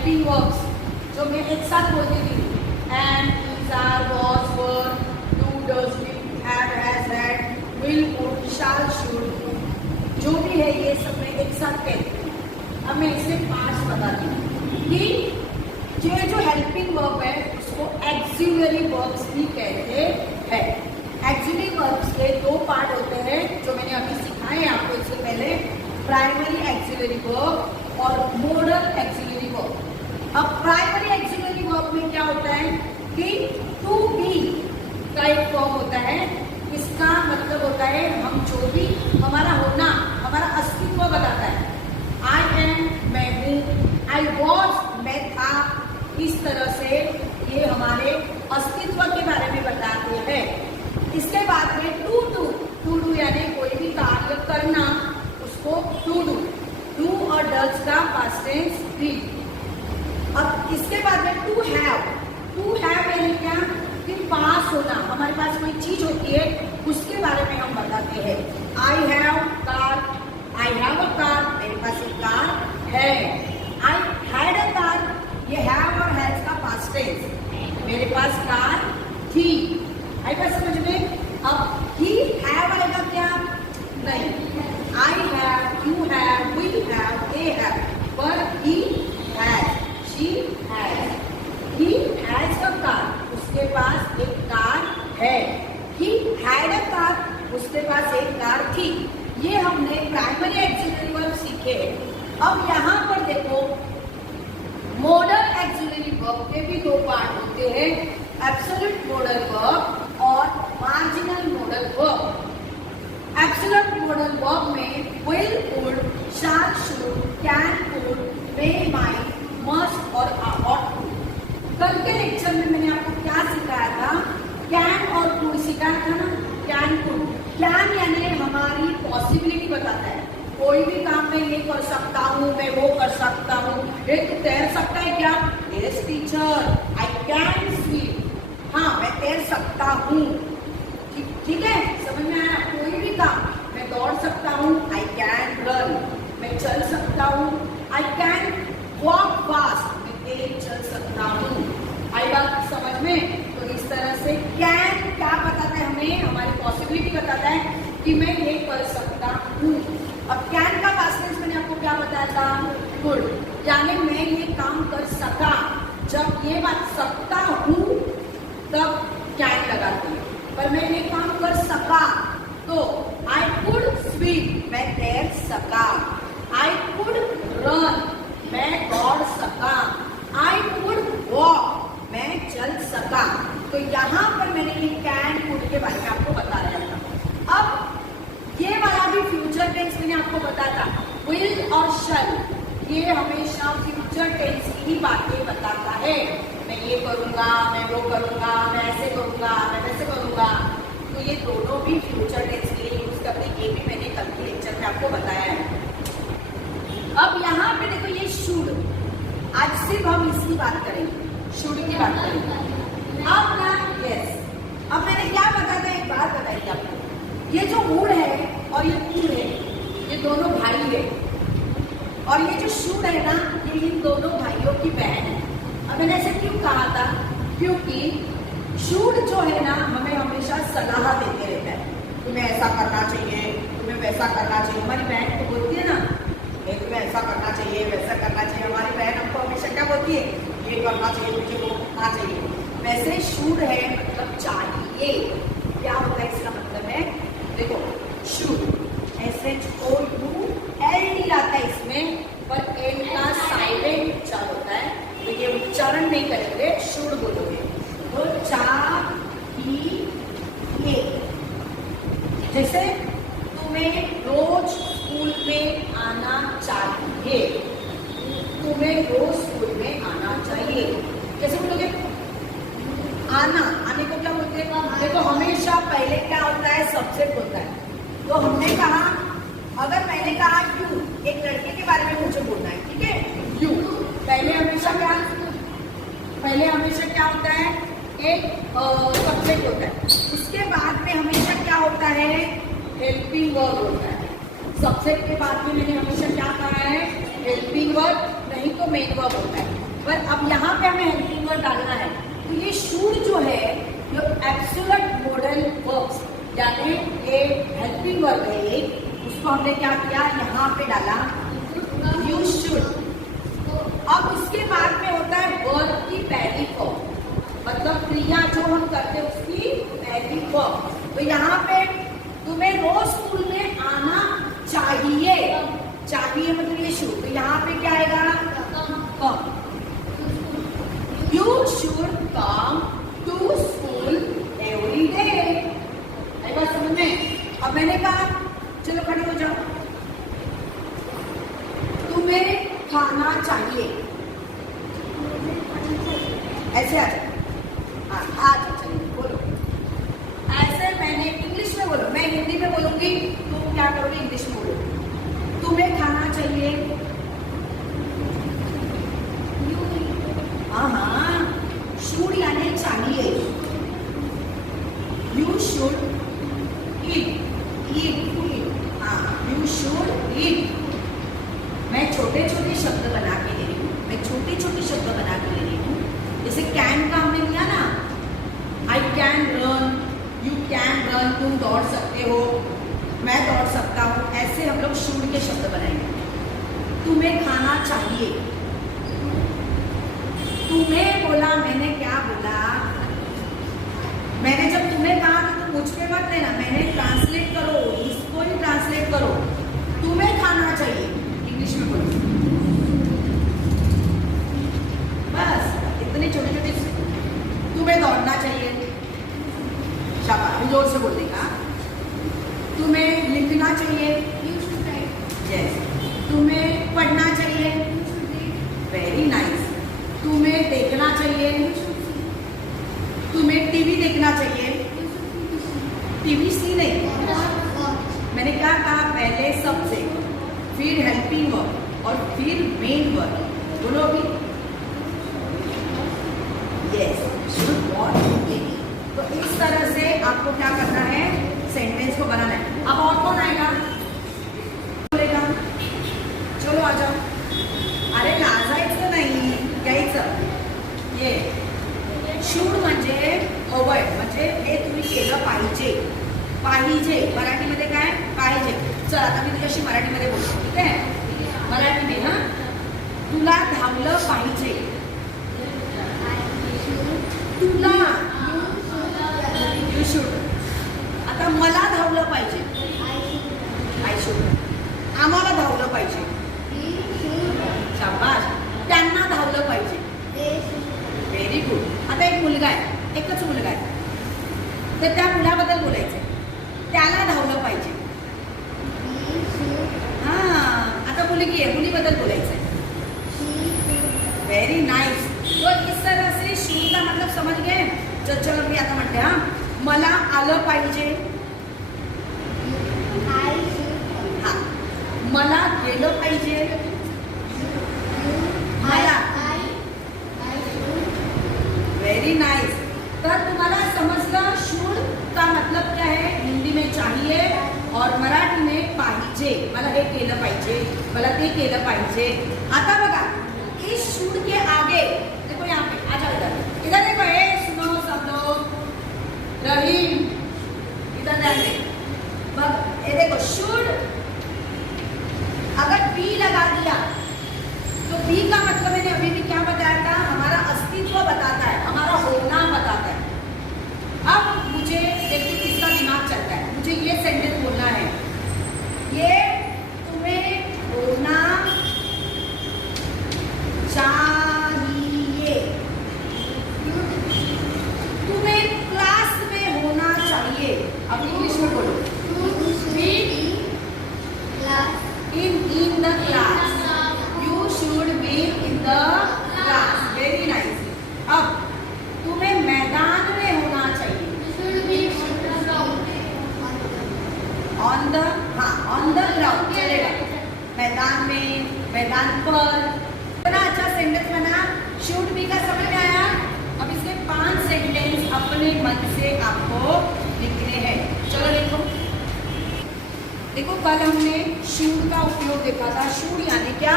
Helping verbs जो मैं एक साथ बोलती थी, and, is, are, was, were, do, does, will, have, has, had, will, would, shall, should, जो भी है ये सब मैं एक साथ कहती हूँ। अब मैं इसे पांच बताती हूँ कि ये जो हेल्पिंग वर्ब है उसको एक्सिलरी वर्ब्स भी कहते हैं। एक्सिलरी वर्ब्स के दो पार्ट होते हैं जो मैंने अभी सिखाए हैं आपको इससे पहले, प्राइमरी एक्सिलरी वर्ब और मोडल एक्सिलरी वर्ब। अब प्राइमरी एक्सिलरी वर्ब में क्या होता है कि टू बी का एक फॉर्म होता है। इसका मतलब होता है हम जो भी हमारा होना, हमारा अस्तित्व बताता है। आई एम, मैं हूँ, आई वॉज, मैं था, इस तरह से ये हमारे अस्तित्व के बारे में बताते हैं। इसके बाद में टू डू, टू डू यानी कोई भी कार्य करना, उसको टू डू, डू और डज का पास्ट टेंस बी। अब इसके बाद में टू हैव, टू हैव यानी क्या कि पास होना, हमारे पास कोई चीज होती है उसके बारे में हम बताते हैं। I have car, I have a car, मेरे पास एक कार है। आई हैड अ कार, ये हैव और हैज का पास्ट टेंस, मेरे पास कार थी। आई बात समझ में? अब ही हैव आएगा क्या? नहीं, I have, you have, we have, they have, पर he has, she has. He has a car, उसके पास एक कार है। ही हैड अ कार, उसके पास एक कार थी। ये हमने प्राइमरी एक्सिलरी वर्ब सीखे। अब यहाँ पर देखो मॉडल एक्सिलरी वर्ब के भी दो पार्ट होते हैं, एब्सोल्यूट मॉडल वर्ब और marginal modal verb. Absolute modal verb में will, would, shall, should, can, could, may, might, must और ought to। कल के लेक्चर में मैंने आपको क्या सिखाया था? कैन और कुड सिखाया था ना। Can, could. कैन यानी हमारी पॉसिबिलिटी बताता है, कोई भी काम मैं ये कर सकता हूँ, मैं वो कर सकता हूँ। ये तू तैर सकता है क्या? Yes teacher, I can swim. हाँ, मैं तैर सकता हूँ। ठीक है, समझ में आया? कोई भी काम, मैं दौड़ सकता हूँ, आई कैन रन। मैं चल सकता हूँ, आई कैन वॉक फास्ट, मैं तेज चल सकता हूँ। आई बात समझ में? तो इस तरह से कैन क्या बताता है हमें? हमारी पॉसिबिलिटी बताता है कि मैं ये कर सकता हूँ। अब कैन का पास्ट टेंस मैंने आपको क्या बताया था? कुड, यानी मैं ये काम कर सका। जब ये बात सकता हूँ तब कैन लगाती है, पर मैं ये काम कर सका तो आई कुड स्विम, मैं तैर सका। आई कुड रन, मैं दौड़ सका। आई कुड वॉक, मैं चल सका। तो यहाँ पर मैंने ये कैन, कुड के बारे में आपको बता रहा था। अब ये वाला भी फ्यूचर टेंस मैंने आपको बताया था, विल और शैल, ये हमेशा फ्यूचर टेंस की ही बातें बताता है। मैं ये करूँगा, मैं वो करूँगा, मैं ऐसे करूँगा, मैं वैसे करूँगा। तो ये दोनों भी फ्यूचर टेंस के लिए यूज करते हैं, ये भी मैंने कल के लेक्चर में आपको बताया है। अब यहाँ पे देखो ये शुड, आज सिर्फ हम इसकी बात करेंगे, शुड की बात करेंगे। अब ना यस, अब मैंने क्या बताया था, एक बात बताई आपको। ये जो वुड है और ये कुड है, ये दोनों भाई है, और ये जो शुड है ना, ये इन दोनों भाइयों की बहन है। अब मैंने ऐसे क्यों कहा था? क्योंकि शुड जो है ना हमें हमेशा सलाह देते रहता है, तुम्हें ऐसा करना चाहिए, तुम्हें वैसा करना चाहिए। हमारी बहन को बोलती है ना, तुम्हें ऐसा करना चाहिए, वैसा करना चाहिए। हमारी बहन हमको हमेशा क्या बोलती है? ये करना चाहिए, मुझे वो करना चाहिए। वैसे शुड है मतलब चाहिए। क्या होता है इसका मतलब है? देखो शुड, SHOULD आता है इसमें, पर एल का साइलेंट उच्चारण होता है, तो ये उच्चारण नहीं करेंगे, शुड बोलोगे। तो चाहिए, जैसे तुम्हें रोज स्कूल में आना चाहिए, तुम्हें रोज स्कूल में आना चाहिए। कैसे बोलोगे? आना, आने को क्या बोलते हैं? देखो हमेशा पहले क्या होता है? सब्जेक्ट होता है। तो हमने कहा, अगर मैंने कहा यू, एक लड़के के बारे में मुझे बोलना है, ठीक है? यू पहले हमेशा क्या होता है? एक सब्जेक्ट होता है। उसके बाद में हमेशा क्या होता है? हेल्पिंग वर्ब होता है। सब्जेक्ट के बाद में मैंने हमेशा क्या कहा है? हेल्पिंग वर्ब, नहीं तो मेन वर्ब होता है। पर अब यहाँ पे हमें हेल्पिंग वर्ब डालना है। तो ये शुड जो है जो एब्सोल्यूट मॉडल वर्ब्स यानी ये हेल्पिंग वर्ब है ये, उसको हमने क्या किया यहाँ पे डाला यू शुड। अब इसके बाद में होता है वर्ब की पहली फॉर्म, मतलब क्रिया जो हम करते हैं उसकी पहली फॉर्म। तो यहाँ पे तुम्हें रोज स्कूल में आना चाहिए, चाहिए मतलब ये शुड, तो यहाँ पे क्या आएगा come. You should come to school every day. आई बात समझ में? अब मैंने कहा चलो खड़े हो जाओ, तुम्हें खाना चाहिए, ऐसे आ जाओ, हाँ आ जाओ, चलिए बोलो ऐसे। मैंने इंग्लिश में बोलो, मैं हिंदी में बोलूंगी, तुम क्या करोगे इंग्लिश में बोलो। तुम्हें खाना चाहिए, हाँ शुड यानी चाहिए, यू शुड ईट, हाँ यू शुड ईट। मैं छोटे छोटे शब्द बना के ले रही हूँ, मैं छोटे छोटे शब्द बना के ले रही हूँ। जैसे कैन का हमने लिया ना, I can run, you can run, तुम दौड़ सकते हो, मैं दौड़ सकता हूँ, ऐसे हम लोग शुड के शब्द बनाएंगे। तुम्हें खाना चाहिए, तुम्हें बोला, मैंने क्या बोला, मैंने जब तुम्हें कहा तो तुम मुझ पे मत लेना, मैंने ट्रांसलेट करो, इसको ही ट्रांसलेट करो। तुम्हें खाना चाहिए इंग्लिश में बोलो, बस इतने छोटे छोटे। तुम्हें दौड़ना चाहिए, शाबाश जोर से बोल देगा। तुम्हें लिखना चाहिए, यस। तुम्हें पढ़ना चाहिए, वेरी नाइस। तुम्हें देखना चाहिए, तुम्हें टीवी देखना चाहिए, टीवी सी नहीं, मैंने क्या कहा पहले सबसे, फिर हेल्पिंग वर्ब और फिर मेन वर्ब, बोलो अभी यस शुड वॉच टीवी। तो इस तरह से आपको क्या करना है, सेंटेंस को बनाना है। अब और कौन आएगा, बोलेगा चलो आ जाओ, अरे लाजायचं नाही, घ्यायचं। ये शुड म्हणजे हवंय, म्हणजे हे तुम्ही केलं पाहिजे, पाहिजे मराठीमध्ये काय पाहिजे। चल आता मी तुझ्याशी मराठीमध्ये बोलतो, ठीक आहे, मराठी में हा। तुला धावलं पाहिजे, तुला यू शुड। आता मला धावलं पाहिजे, आय शुड। आम्हाला धावलं पाहिजे, शाबाश। त्यांना धावलं पाहिजे, व्हेरी गुड। आता एक मुलगा आहे, एकच मुलगा आहे, तर त्या मुलाबद्दल बोलायचंय, त्याला धावलं पाहिजे। हा आता मुलगी आहे, मुलीबद्दल बोलायचंय, वेरी नाइस। तो इस तरह से शुड का मतलब समझ गए। चलो मी आता म्हणते, हा मला आलं पाहिजे, हा मला गेलं पाहिजे, मला, वेरी नाइस। तर तुम्हाला समजलं शुड का मतलब क्या है, हिंदी में चाहिए और मराठी में पाहिजे, मला हे केलं पाहिजे, मला ते केलं पाहिजे। आता बघा इस शुड के आगे देखो, यहाँ पे आ जाओ, इधर इधर देखो, ए सुनो सब लोग, रहीम इधर ध्यान दे, बग ये देखो शुड अगर बी लगा दिया तो बी का मतलब मैंने अभी भी क्या बताया था, हमारा अस्तित्व बताता है, हमारा होना बताता है। अब मुझे देखिए किसका दिमाग चलता है, मुझे ये सेंटेंस बोलना है, ये तुम्हें होना चाहिए, तुम्हें क्लास में होना चाहिए। अब इंग्लिश में बोलो, in the class, you should be in the class, very nice। अब तुम्हें मैदान में होना चाहिए, on the, हाँ on the ground चलेगा, मैदान में, मैदान पर। इतना अच्छा सेंटेंस बना, शुड बी का समझ में आया। अब इसके 5 सेंटेंस अपने मन से आपको लिखने हैं। चलो लिखो, देखो कल हमने शुड का उपयोग देखा था, शुड यानी क्या,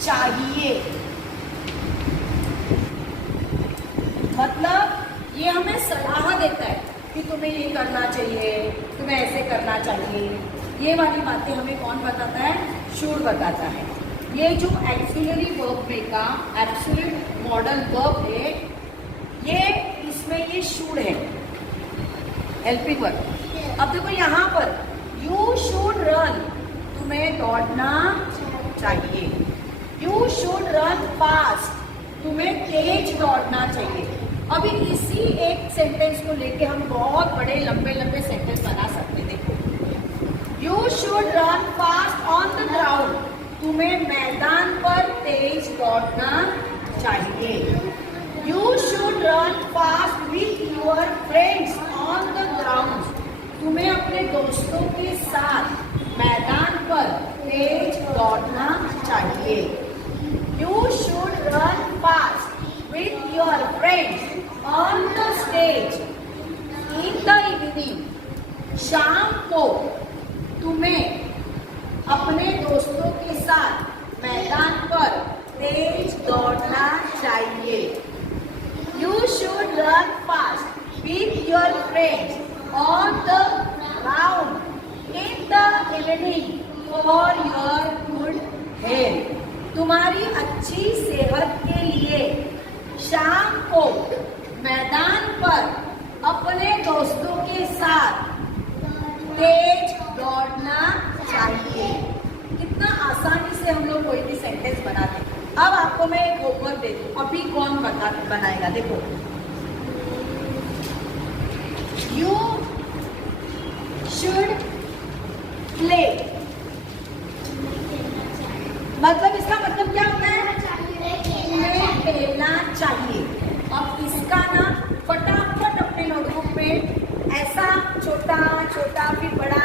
चाहिए, ये हमें सलाह देता है कि तुम्हें ये करना चाहिए, तुम्हें ऐसे करना चाहिए। ये वाली बातें हमें कौन बताता है? शुड बताता है। ये जो एक्सिलरी वर्ब में का एब्सोल्यूट मॉडल वर्ब है, ये इसमें ये शुड है, हेल्पिंग वर्ब। अब देखो यहाँ पर यू शुड रन, तुम्हें दौड़ना चाहिए। यू शुड रन फास्ट, तुम्हें तेज दौड़ना चाहिए। अभी इसी एक सेंटेंस को लेके हम बहुत बड़े लंबे लंबे सेंटेंस बना सकते हैं। देखो, you should run fast on the ground, तुम्हें मैदान पर तेज दौड़ना चाहिए। You should run fast with your friends on the ground, तुम्हें अपने दोस्तों के साथ मैदान पर तेज दौड़ना चाहिए। You should run fast with your friends on the stage in the evening, शाम को तुम्हें अपने दोस्तों के साथ मैदान पर तेज दौड़ना चाहिए। You should run fast with your friends on the ground in the evening for your good health, तुम्हारी अच्छी सेहत के लिए शाम को मैदान पर अपने दोस्तों के साथ तेज दौड़ना चाहिए। कितना आसानी से हम लोग कोई भी सेंटेंस बनाते हैं। अब आपको मैं एक होमवर्क देती हूँ, अभी कौन बनाएगा? देखो, यू शुड प्ले, मतलब इसका मतलब क्या होता है? तुम्हें खेलना चाहिए। अब इसका ना फटाफट अपने नोटबुक में ऐसा छोटा छोटा फिर बड़ा